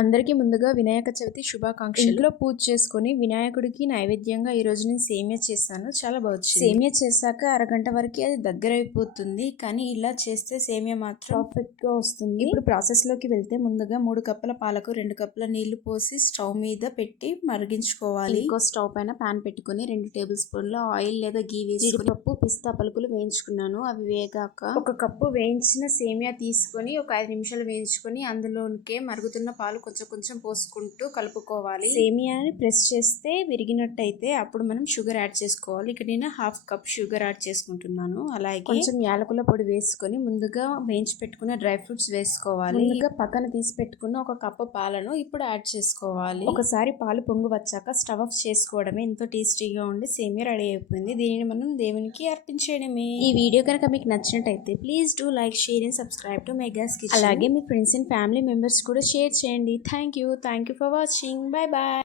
అందరికీ ముందుగా వినాయక చవితి శుభాకాంక్షలు. ఇంట్లో పూజ చేసుకొని వినాయకుడికి నైవేద్యంగా ఈ రోజు నేను సేమియా చేశాను. చాలా బాగుంది. సేమియా చేశాక అరగంట వరకు అది దగ్గర అయిపోతుంది, కానీ ఇలా చేస్తే సేమియా మాత్రం పర్ఫెక్ట్ గా వస్తుంది. ఇప్పుడు ప్రాసెస్ లోకి వెళ్తే ముందుగా 3 కప్పుల పాలకు 2 కప్పుల నీళ్లు పోసి స్టవ్ మీద పెట్టి మరిగించుకోవాలి. ఇంకో స్టవ్ పైన పాన్ పెట్టుకుని 2 టేబుల్ స్పూన్ల ఆయిల్ లేదా గీ వేసి జీడిపప్పు పిస్తా పలుకులు వేయించుకున్నాను. అవి వేగాక 1 కప్పు వేయించిన సేమియా తీసుకొని ఒక 5 నిమిషాలు వేయించుకొని అందులోకే మరుగుతున్న పాలు కొంచెం పోసుకుంటూ కలుపుకోవాలి. సేమియాని ప్రెస్ చేస్తే విరిగినట్టయితే అప్పుడు మనం షుగర్ యాడ్ చేసుకోవాలి. ఇక్కడ నేను 1/2 కప్ షుగర్ యాడ్ చేసుకుంటున్నాను. అలాగే కొంచెం యాలకుల పొడి వేసుకొని ముందుగా వేయించి పెట్టుకున్న డ్రై ఫ్రూట్స్ వేసుకోవాలి. ముందుగా పక్కన తీసి పెట్టుకున్న 1 కప్పు పాలను ఇప్పుడు యాడ్ చేసుకోవాలి. ఒకసారి పాలు పొంగు వచ్చాక స్టవ్ ఆఫ్ చేసుకోవడమే. ఎంతో టేస్టీగా ఉండి సేమియా రెడీ అయిపోయింది. దీనిని మనం దేవునికి అర్పించేయడమే. ఈ వీడియో కనుక మీకు నచ్చినట్టయితే please do like, share and subscribe to Megas kitchen. అలాగే మీ ఫ్రెండ్స్ అండ్ ఫ్యామిలీ మెంబర్స్ కూడా షేర్ చేయండి. Thank you for watching. Bye bye.